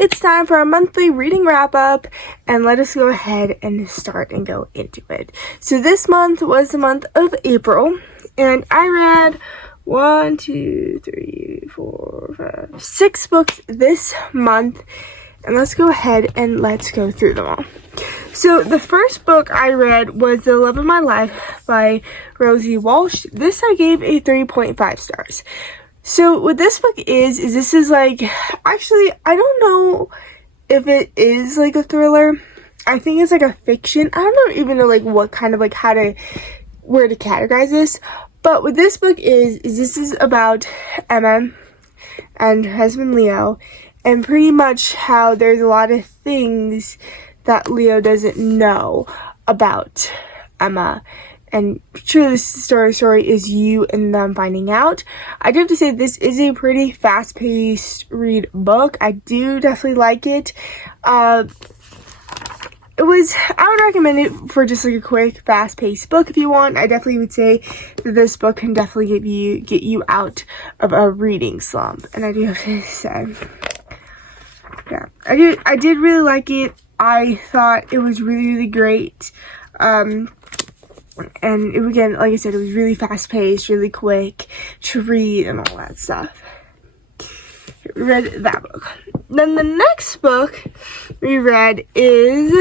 it's time for our monthly reading wrap up, and let us go ahead and start and go into it. So this month was the month of April, and I read 6 books this month, and let's go ahead and let's go through them all. So the first book I read was The Love of My Life by Rosie Walsh. This I gave a 3.5 stars. So what this book is this is like, actually, I don't know if it is like a thriller. I think it's like a fiction. I don't even know like what kind of like where to categorize this. But what this book is this is about Emma and her husband Leo, and pretty much how there's a lot of things that Leo doesn't know about Emma. And truly, this story is you and them finding out. I do have to say, this is a pretty fast-paced read book. I do definitely like it. I would recommend it for just like a quick, fast-paced book if you want. I definitely would say that this book can definitely get you out of a reading slump. And I do have to say, yeah, I did really like it. I thought it was really, really great. And again, like I said, it was really fast-paced, really quick to read and all that stuff. We read that book. Then the next book we read is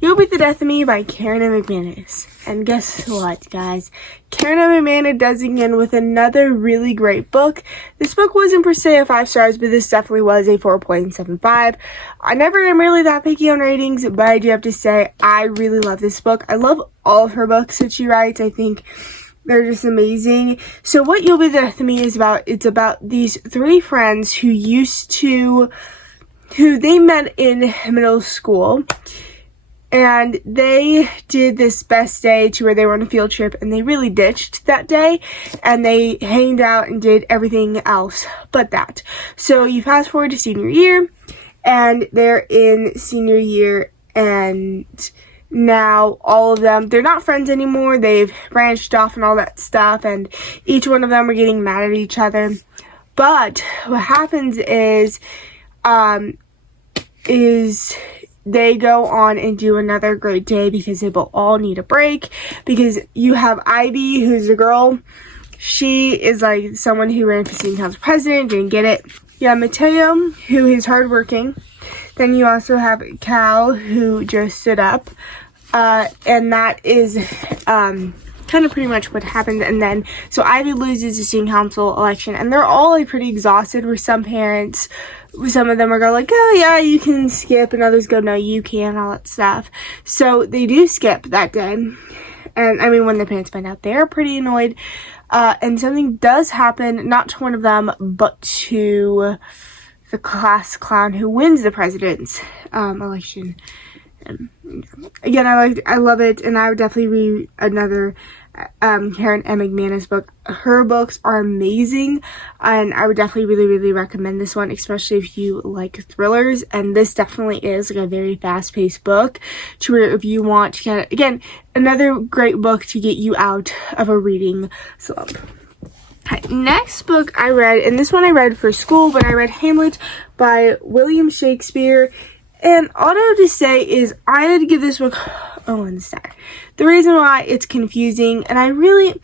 You'll Beat the Death of Me by Karen and McManus. And guess what, guys? Karen and McManus does again with another really great book. This book wasn't per se a 5 stars, but this definitely was a 4.75. I never am really that picky on ratings, but I do have to say I really love this book. I love all of her books that she writes. I think they're just amazing. So what You'll Be the Death of Me is about, it's about these 3 friends who they met in middle school. And they did this best day to where they were on a field trip, and they really ditched that day, and they hanged out and did everything else but that. So you fast forward to senior year, and they're in senior year, and now all of them, they're not friends anymore. They've branched off and all that stuff, and each one of them are getting mad at each other. But what happens is they go on and do another great day because they will all need a break. Because you have Ivy, who's a girl. She is like someone who ran for student council president, didn't get it. You have Mateo, who is hardworking. Then you also have Cal, who just stood up. And that is kind of pretty much what happened. And then, so Ivy loses the student council election, and they're all like pretty exhausted. Where some parents, some of them are going like, oh yeah, you can skip, and others go, no, you can't, all that stuff. So they do skip that day. And I mean, when the parents find out, they're pretty annoyed. And something does happen, not to one of them, but to the class clown who wins the president's election. And again, I love it, and I would definitely read another Karen M. McManus book. Her books are amazing, and I would definitely really recommend this one, especially if you like thrillers. And this definitely is like a very fast-paced book to where if you want to get, again, another great book to get you out of a reading slump. Next book I read, and this one I read for school, but I read Hamlet by William Shakespeare. And all I have to say is I had to give this book a 1 star. The reason why, it's confusing, and I really,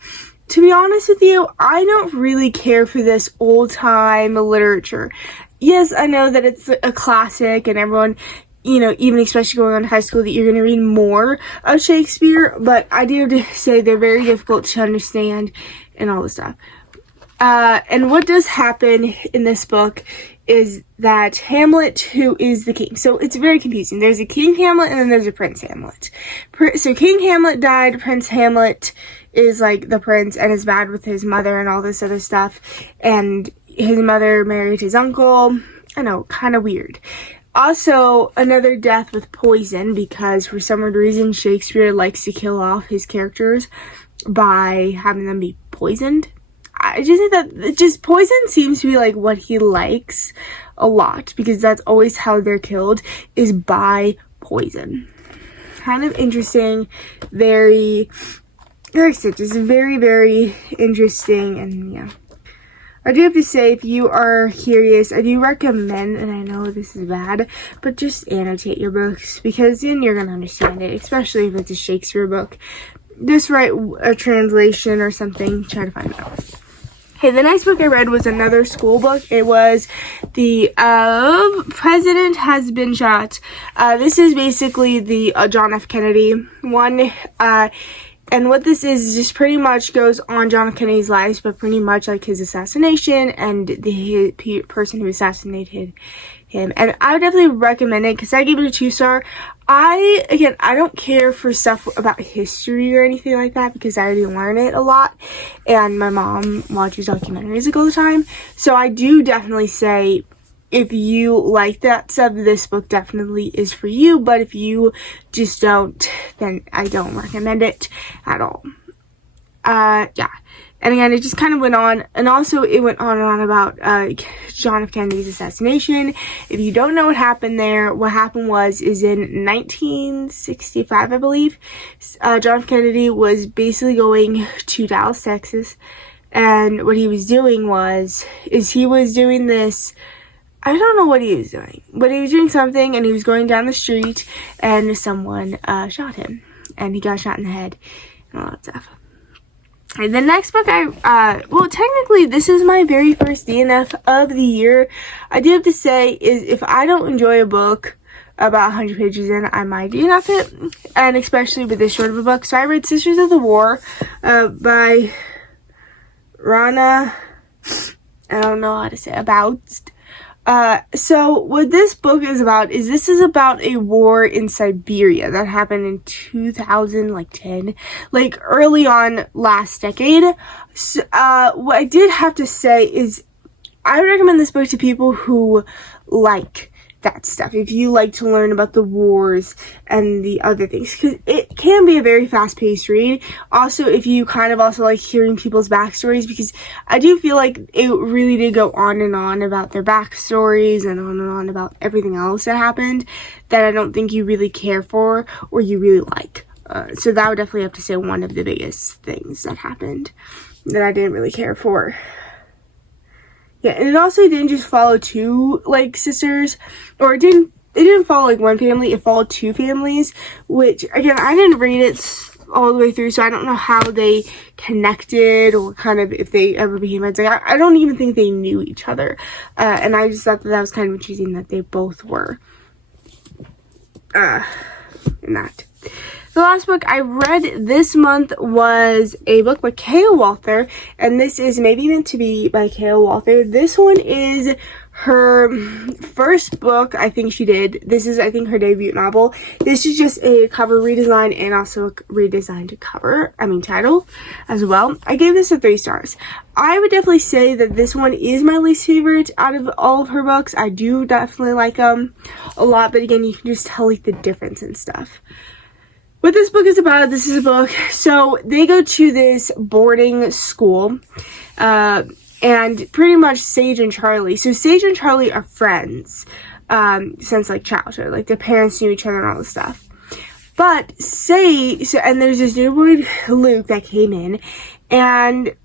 to be honest with you, I don't really care for this old-time literature. Yes, I know that it's a classic, and everyone, you know, even especially going on to high school, that you're going to read more of Shakespeare, but I do have to say they're very difficult to understand and all this stuff. And what does happen in this book is that Hamlet, who is the king, so it's very confusing. There's a King Hamlet and then there's a Prince Hamlet. So King Hamlet died, Prince Hamlet is like the prince and is bad with his mother and all this other stuff, and his mother married his uncle. I know, kind of weird. Also, another death with poison, because for some weird reason Shakespeare likes to kill off his characters by having them be poisoned. I just think that poison seems to be like what he likes a lot, because that's always how they're killed, is by poison. Kind of interesting, very, like I said, just very interesting, and yeah. I do have to say, if you are curious, I do recommend, and I know this is bad, but just annotate your books, because then you're going to understand it, especially if it's a Shakespeare book. Just write a translation or something, try to find it out. Okay, the next book I read was another school book. It was The President Has Been Shot. This is basically the John F. Kennedy one. And what this is just pretty much goes on John F. Kennedy's life, but pretty much like his assassination and the person who assassinated him. And I would definitely recommend it because I gave it a 2-star. I don't care for stuff about history or anything like that because I already learn it a lot. And my mom watches documentaries like all the time. So I do definitely say, if you like that stuff, this book definitely is for you. But if you just don't, then I don't recommend it at all. Yeah. And again, it just kind of went on. And also, it went on and on about John F. Kennedy's assassination. If you don't know what happened there, what happened is in 1965, I believe, John F. Kennedy was basically going to Dallas, Texas. And what he was doing he was doing this. I don't know what he was doing, but he was doing something, and he was going down the street, and someone shot him, and he got shot in the head, and all that stuff. And the next book well, technically, this is my very first DNF of the year. I do have to say, is if I don't enjoy a book about 100 pages in, I might DNF it, and especially with this short of a book. So I read Sisters of the War by Rania. I don't know how to say Abouzied. So what this book is about is about a war in Siberia that happened in 2010, like early on last decade. So, what I did have to say is I would recommend this book to people who like that stuff. If you like to learn about the wars and the other things, because it can be a very fast-paced read. Also, if you kind of also like hearing people's backstories, because I do feel like it really did go on and on about their backstories and on about everything else that happened that I don't think you really care for or you really like. So that would definitely have to say one of the biggest things that happened that I didn't really care for. Yeah, and it also didn't just follow two, like, sisters, or it didn't follow, like, one family, it followed two families, which, again, I didn't read it all the way through, so I don't know how they connected, or kind of if they ever became friends. Like, I don't even think they knew each other, and I just thought that was kind of interesting that they both were, in that. The last book I read this month was a book by Walther, and this is maybe meant to be by Walther. This one is her first book I think she did. This is, I think, her debut novel. This is just a cover redesign and also a redesigned title as well. I gave this a 3 stars. I would definitely say that this one is my least favorite out of all of her books. I do definitely like them a lot, but again, you can just tell like the difference and stuff. What this book is about, this is a book, so they go to this boarding school, and pretty much Sage and Charlie, so Sage and Charlie are friends, since like childhood, like their parents knew each other and all this stuff, but and there's this new boy, Luke, that came in, and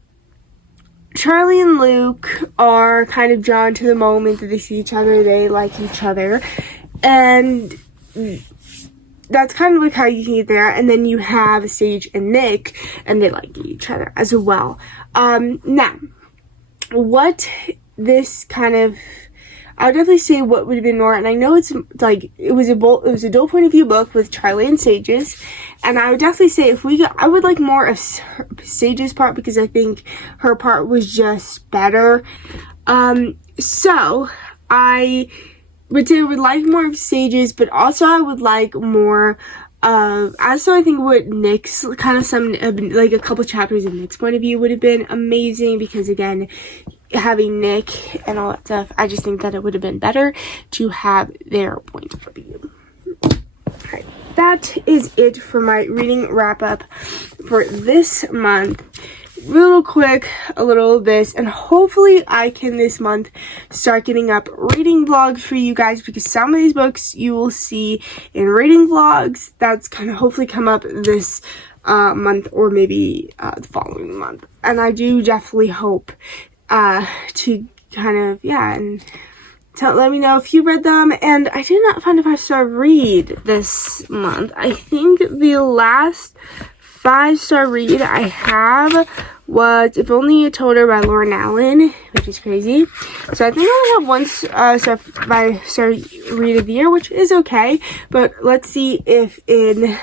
Charlie and Luke are kind of drawn to the moment that they see each other, they like each other, and that's kind of like how you can get there. And then you have Sage and Nick, and they like each other as well. Now, what this kind of, I would definitely say what would have been more, and I know it's like, it was a dual point of view book with Charlie and Sage's, and I would definitely say I would like more of Sage's part, because I think her part was just better. So, I would say I would like more of Sage's, but also I would like more of, also I think what Nick's kind of like a couple chapters of Nick's point of view would have been amazing, because again, having Nick and all that stuff, I just think that it would have been better to have their point of view. Alright, that is it for my reading wrap up for this month. Real quick, a little of this, and hopefully I can this month start getting up reading vlogs for you guys, because some of these books you will see in reading vlogs that's gonna hopefully come up this month, or maybe the following month, and I do definitely hope to kind of, yeah, and let me know if you read them. And I did not find a 5-star read this month. I think the last 5-star read I have was If Only You Told Her by Lauren Allen, which is crazy. So I think I only have one 5-star read of the year, which is okay. But let's see if in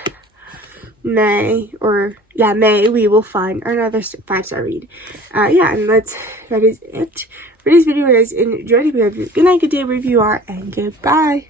May, we will find another 5-star read. Yeah, and that is it for today's video. Guys, enjoy the video. Good night, good day, wherever you are, and goodbye.